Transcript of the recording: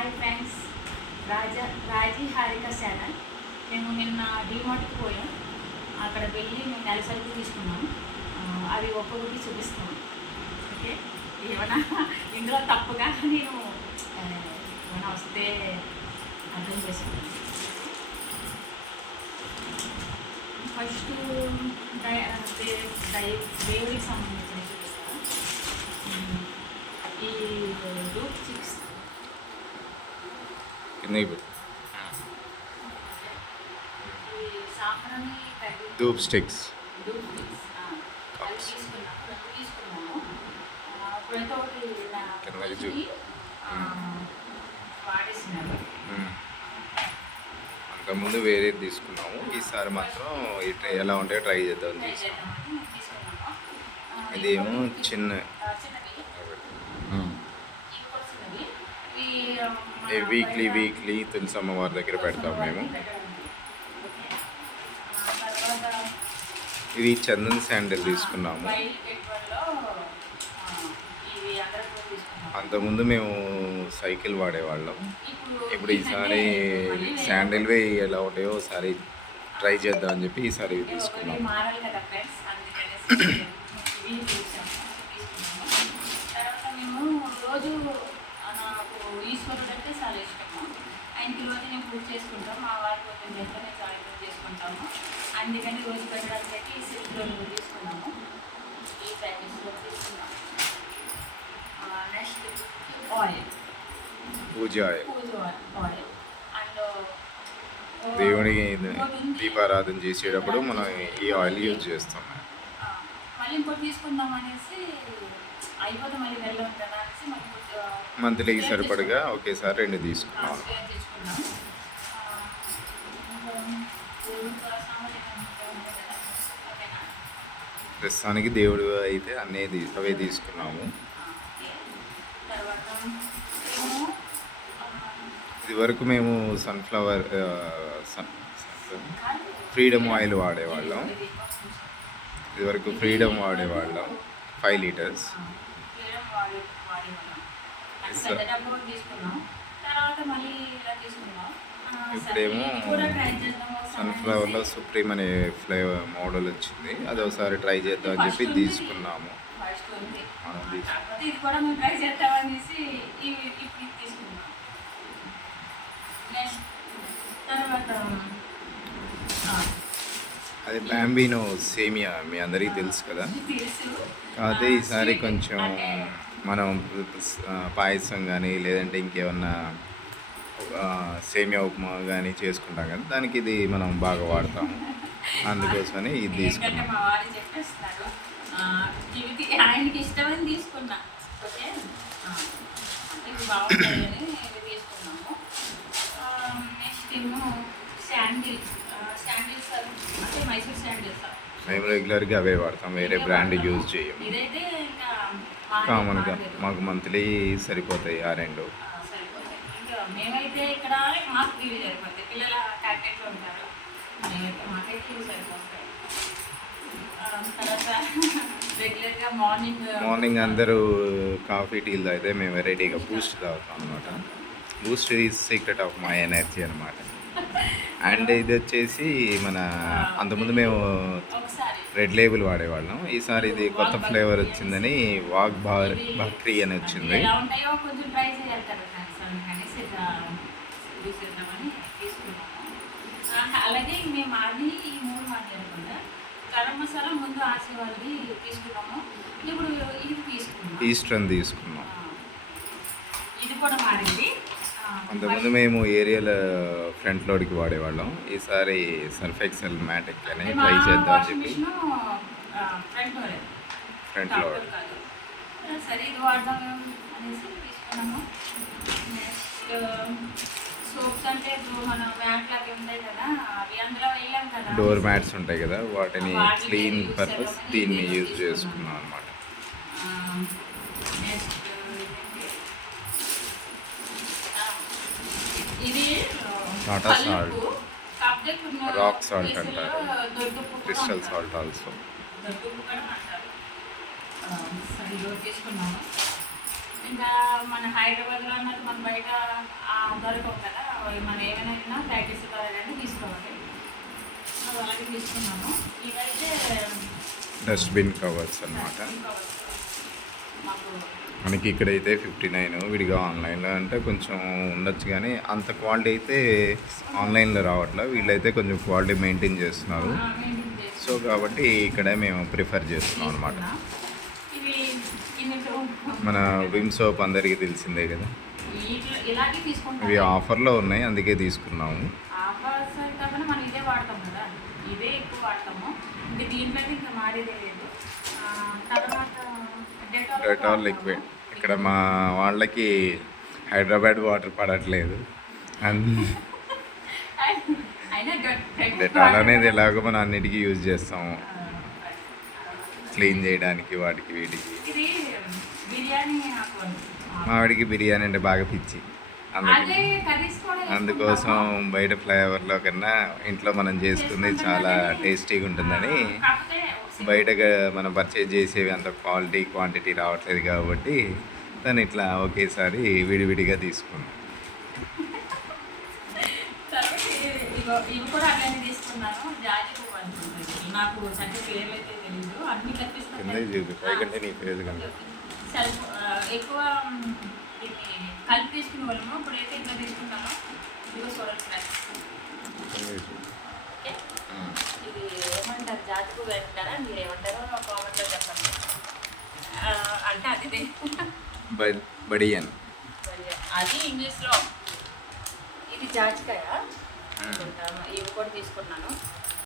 Hi friends, రాజీ Harika channel. మేము నిన్న డీమార్ట్కి పోయాం. అక్కడ వెళ్ళి మేము నెల సరుకులు తీసుకున్నాం. అవి ఒక్కొక్కటి చూపిస్తాం. ఓకే, ఏమైనా ఇందులో తప్పుగా నేను ఏమైనా వస్తే అర్థం చేసుకున్నాను. ఫస్ట్ దేవుడికి సంబంధించిన చూపిస్తాను. ఈ రూట్ 6 ధూప్ స్టిక్స్ అంతకుముందు వేరే తీసుకున్నాము. ఈసారి మాత్రం ఎలా ఉంటాయో ట్రై చేద్దాం తీసుకున్నాము. ఇదేమో చిన్న వీక్లీ తులసమ్మ వారి దగ్గర పెడతాం మేము. ఇది చందన్ శాండిల్ తీసుకున్నాము. అంతకుముందు మేము సైకిల్ వాడేవాళ్ళం. ఇప్పుడు ఈసారి శాండిల్వి ఎలా ఉంటాయో ఒకసారి ట్రై చేద్దాం అని చెప్పి ఈసారి తీసుకున్నాము. రోజు నాకు ఈశ్వరుడు అంటే చాలా ఇష్టము. ఆయనకి రోజు నేను పూజ చేసుకుంటాం. మా వారి పొద్దున్న చేస్తే నేను చాలా పూజ చేసుకుంటాము. అందుకని రోజు పెట్టడానికి సిల్క్లో తీసుకున్నాము. ఈ ప్యాకెట్స్లో తీసుకున్నాము. Next oil, puja oil and దేవుడికి దీపారాధన చేసేటప్పుడు మనం ఈ ఆయిల్ యూజ్ చేస్తాం. మళ్ళీ ఇంకోటి తీసుకుందాం అనేసి అయిపోతే మళ్ళీ వెళ్ళాం కదా అనేసి మంత్లీకి సరిపడగా ఒకేసారి 2 తీసుకున్నాం. ప్రస్తుతానికి దేవుడు అయితే అవే తీసుకున్నాము. ఇది వరకు మేము సన్ఫ్లవర్ ఫ్రీడమ్ ఆయిల్ వాడేవాళ్ళం. ఇదివరకు ఫ్రీడమ్ వాడేవాళ్ళం 5 లీటర్స్. ఇప్పుడేమో సన్ఫ్లవర్లో సుప్రీం అనే ఫ్లేవర్ మోడల్ వచ్చింది. అది ఒకసారి ట్రై చేద్దాం అని చెప్పి తీసుకున్నాము. అది బాంబినో సేమియా మీ అందరికీ తెలుసు కదా. కాకపోతే ఈసారి కొంచెం మనం పాయసం కానీ లేదంటే ఇంకేమన్నా సేమియా ఉప్మా కానీ చేసుకుంటాం కదా, దానికి ఇది మనం బాగా వాడతాము. అందుకోసమని ఇది తీసుకున్నాం. ఆయనకి ఇష్టమని తీసుకున్నా. ఓకే, తీసుకున్నాము. నెక్స్ట్ ఏమో శాండిల్స్ అంటే మైసూర్ శాండిల్స్. మేము రెగ్యులర్గా అవే వాడతాం, వేరే బ్రాండ్ యూజ్ చేయము. ఇదైతే కామన్గా మాకు మంత్లీ సరిపోతాయి ఆ 2. మేమైతే ఇక్కడ మాకు ఇవి సరిపోతాయి. పిల్లల ప్యాకెట్లో ఉంటారు, మాకైతే ఇవి సరిపోతాయి. తర్వాత రెగ్యులర్గా మార్నింగ్ అందరూ కాఫీ టీలు తాగితే మేము వెరైటీగా బూస్ట్ తాగుతాం అనమాట. Boost is secret of my energy అనమాట. అండ్ ఇది వచ్చేసి మన అంతకుముందు మేము రెడ్ లేబుల్ వాడేవాళ్ళం. ఈసారి ఇది కొత్త ఫ్లేవర్ వచ్చిందని వాగ్ బక్రీ అని వచ్చింది. అలాగే మేము అది ఈ 3 మాట్లాడకుండా గరం మసాలా ముందు ఆశీర్వాది తీసుకున్నాము. ఇప్పుడు ఇది తీసుకున్నాం, ఈస్టర్న్ తీసుకున్నాం. ఇది కూడా మారింది. అంతకుముందు మేము ఏరియల్ ఫ్రంట్ లోడ్కి వాడేవాళ్ళం. ఈసారి సర్ఫ్ ఎక్సెల్ మ్యాటిక్ అని ట్రై చేద్దాం అని చెప్పి ఫ్రంట్ లోడ్ సరే ఇది వాడదాం అనేసి తీసుకున్నాము. నెక్స్ట్ సోప్స్ అంటే మన మ్యాట్ లాగా ఉంటాయి కదా, అవి అందులో వేయాం కదా, డోర్ మ్యాట్స్ ఉంటాయి కదా, వాటిని క్లీన్ పర్పస్ దీన్ని యూజ్ చేసుకున్నాం అనమాట. నెక్స్ట్ ఇది టాటా సాల్ట్, రాక్ సాల్ట్ అంటారు, క్రిస్టల్ సాల్ట్ ఆల్సో. ఇంకా మన హైదరాబాద్లో అన్నది మన బయట దొరకవు కదా, మనం ఏమైనా ప్యాకెట్స్ ద్వారా కానీ తీసుకోవాలి. అలాగే తీసుకున్నాను. ఇవైతే డస్ట్బిన్ కవర్స్ అన్నమాట. మాకు మనకి ఇక్కడైతే 59, విడిగా ఆన్లైన్లో అంటే కొంచెం ఉండొచ్చు, కానీ అంత క్వాలిటీ అయితే ఆన్లైన్లో రావట్లే. వీళ్ళైతే కొంచెం క్వాలిటీ మెయింటైన్ చేస్తున్నారు. సో కాబట్టి ఇక్కడ మేము ప్రిఫర్ చేస్తున్నాం అనమాట. ఇవి ఇన్నట్టు మన విమ్ సోప్ అందరికీ తెలిసిందే కదా, ఇలాగే తీసుకుంటాం. ఇవి ఆఫర్లో ఉన్నాయి, అందుకే తీసుకున్నాము. ఆఫర్స్ కాకుండా మనం ఇదే వాడతాం కదా, ఇదే ఎక్కువ వాడతాము. ఇంకా దీంట్లో ఇంకా మారేదే లేదు. తర్వాత డెటాల్ లిక్విడ్. ఇక్కడ మా వాళ్ళకి హైదరాబాద్ వాటర్ పడట్లేదు. డెటాల్ అనేది ఎలాగో మనం అన్నిటికీ యూజ్ చేస్తాము, క్లీన్ చేయడానికి వాటికి వీటికి. ఇది బిర్యానీ మావిడికి బిర్యానీ అంటే బాగా పిచ్చి, అందుకోసం బయట ఫ్లేవర్లో కన్నా ఇంట్లో మనం చేసుకుంది చాలా టేస్టీగా ఉంటుందని బయటగా మనం పర్చేజ్ చేసేవి అంత క్వాలిటీ క్వాంటిటీ రావట్లేదు కాబట్టి దాన్ని ఇట్లా ఒకేసారి విడివిడిగా తీసుకున్నాం. ఇవి కూడా అట్లనే తీసుకున్నాను. జాజి పువ్వు అనుకుంటుంది, నాకు సంఖ్య పేర్లు అయితే తెలియదు. అన్ని కనిపిస్తుంది నీ పేరు కంటే ఎక్కువ దీన్ని కలిపి తీసుకునే వాళ్ళము. ఇప్పుడైతే ఇట్లా తీసుకుంటాను. ఇదిగో సోరల్ ఫ్లాక్స్. ఇది ఏమంటారు, జాజి పువ్వు అంటారా, మీరు ఏమంటారో కామెంట్లో చెప్పండి. అంటే అది బడియన్, అది ఇంగ్లీష్లో. ఇది జాజికాయ. ఇవి కూడా తీసుకున్నాను.